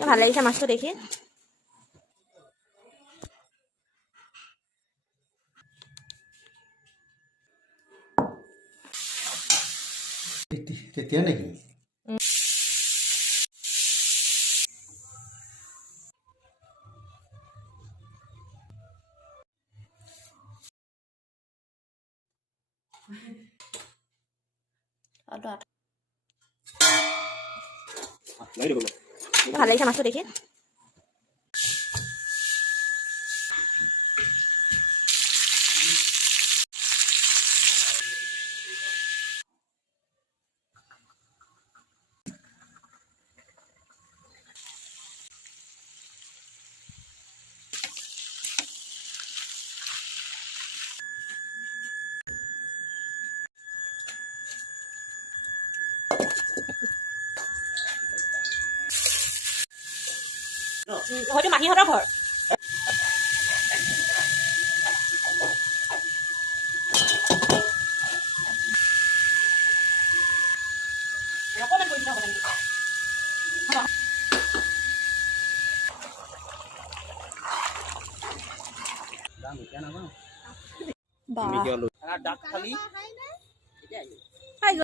ভাল লাগিছে মাছটো দেখি। তেতিয়া নেকি ভাল লাগিছে মাছটো দেখি। হয়তো মাহীহঁতৰ ঘৰ। ডাক খালি